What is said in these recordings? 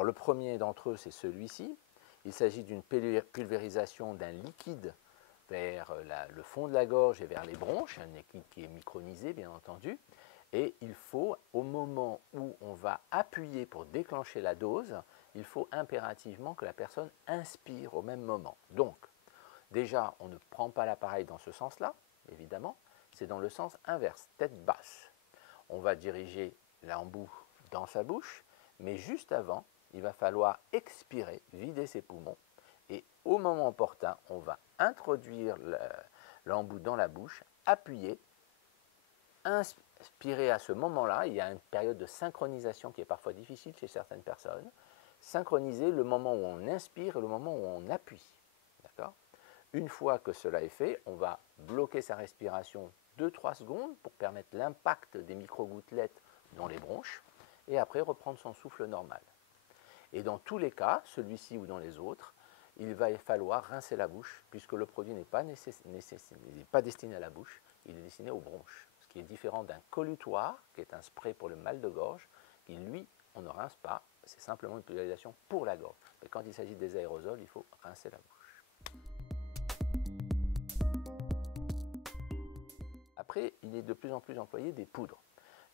Alors le premier d'entre eux, c'est celui-ci. Il s'agit d'une pulvérisation d'un liquide vers le fond de la gorge et vers les bronches, un liquide qui est micronisé bien entendu. Et il faut, au moment où on va appuyer pour déclencher la dose, il faut impérativement que la personne inspire au même moment. Donc, déjà, on ne prend pas l'appareil dans ce sens-là, évidemment, c'est dans le sens inverse, tête basse. On va diriger l'embout dans sa bouche, mais juste avant, il va falloir expirer, vider ses poumons, et au moment opportun, on va introduire l'embout dans la bouche, appuyer, inspirer à ce moment-là. Il y a une période de synchronisation qui est parfois difficile chez certaines personnes. Synchroniser le moment où on inspire et le moment où on appuie. D'accord ? Une fois que cela est fait, on va bloquer sa respiration 2-3 secondes pour permettre l'impact des micro-gouttelettes dans les bronches et après reprendre son souffle normal. Et dans tous les cas, celui-ci ou dans les autres, il va falloir rincer la bouche puisque le produit n'est pas destiné à la bouche, il est destiné aux bronches. Ce qui est différent d'un collutoire, qui est un spray pour le mal de gorge, qui lui, on ne rince pas, c'est simplement une pulvérisation pour la gorge. Mais quand il s'agit des aérosols, il faut rincer la bouche. Après, il est de plus en plus employé des poudres.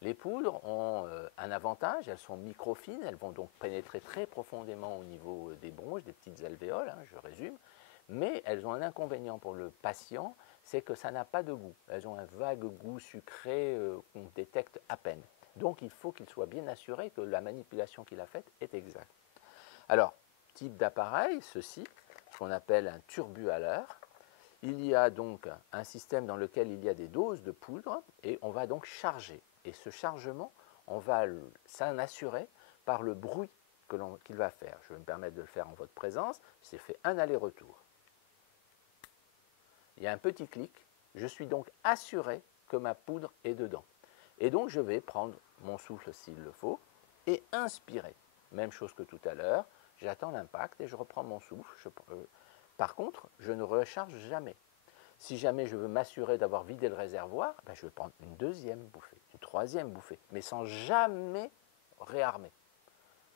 Les poudres ont un avantage, elles sont microfines, elles vont donc pénétrer très profondément au niveau des bronches, des petites alvéoles, je résume, mais elles ont un inconvénient pour le patient, c'est que ça n'a pas de goût. Elles ont un vague goût sucré qu'on détecte à peine. Donc il faut qu'il soit bien assuré que la manipulation qu'il a faite est exacte. Alors, type d'appareil, ceci, qu'on appelle un turbuhaleur. Il y a donc un système dans lequel il y a des doses de poudre et on va donc charger. Et ce chargement, on va s'en assurer par le bruit qu'il va faire. Je vais me permettre de le faire en votre présence. C'est fait un aller-retour. Il y a un petit clic. Je suis donc assuré que ma poudre est dedans. Et donc je vais prendre mon souffle s'il le faut et inspirer. Même chose que tout à l'heure. J'attends l'impact et je reprends mon souffle. Par contre, je ne recharge jamais. Si jamais je veux m'assurer d'avoir vidé le réservoir, je vais prendre une deuxième bouffée, une troisième bouffée, mais sans jamais réarmer.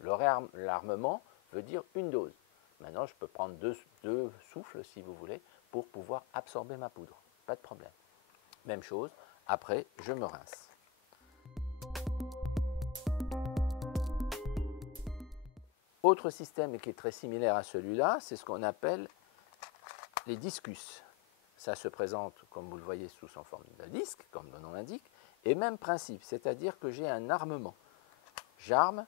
Le réarmement veut dire une dose. Maintenant, je peux prendre deux souffles, si vous voulez, pour pouvoir absorber ma poudre. Pas de problème. Même chose, après, je me rince. Autre système qui est très similaire à celui-là, c'est ce qu'on appelle les discus. Ça se présente, comme vous le voyez, sous son forme de disque, comme le nom l'indique, et même principe, c'est-à-dire que j'ai un armement. J'arme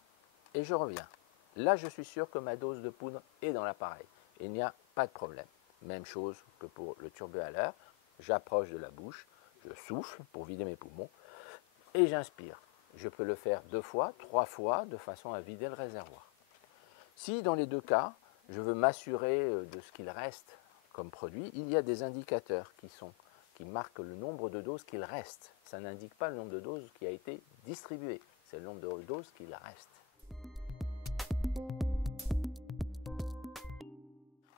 et je reviens. Là, je suis sûr que ma dose de poudre est dans l'appareil. Il n'y a pas de problème. Même chose que pour le turbuhaleur. J'approche de la bouche, je souffle pour vider mes poumons et j'inspire. Je peux le faire 2 fois, 3 fois, de façon à vider le réservoir. Si, dans les deux cas, je veux m'assurer de ce qu'il reste comme produit, il y a des indicateurs qui marquent le nombre de doses qu'il reste. Ça n'indique pas le nombre de doses qui a été distribué, c'est le nombre de doses qu'il reste.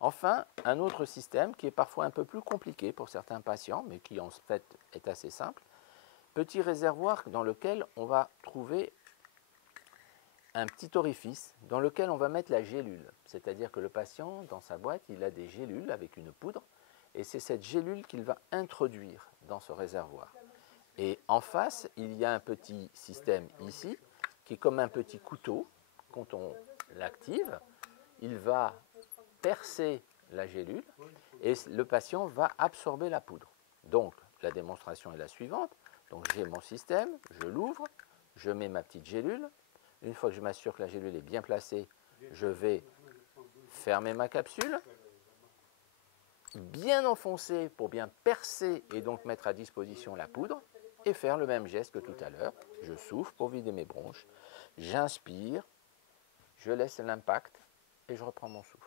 Enfin, un autre système qui est parfois un peu plus compliqué pour certains patients, mais qui en fait est assez simple. Petit réservoir dans lequel on va trouver un petit orifice dans lequel on va mettre la gélule. C'est-à-dire que le patient, dans sa boîte, il a des gélules avec une poudre, et c'est cette gélule qu'il va introduire dans ce réservoir. Et en face, il y a un petit système ici, qui est comme un petit couteau. Quand on l'active, il va percer la gélule, et le patient va absorber la poudre. Donc, la démonstration est la suivante. Donc, j'ai mon système, je l'ouvre, je mets ma petite gélule. Une fois que je m'assure que la gélule est bien placée, je vais fermer ma capsule, bien enfoncer pour bien percer et donc mettre à disposition la poudre, et faire le même geste que tout à l'heure. Je souffle pour vider mes bronches, j'inspire, je laisse l'impact et je reprends mon souffle.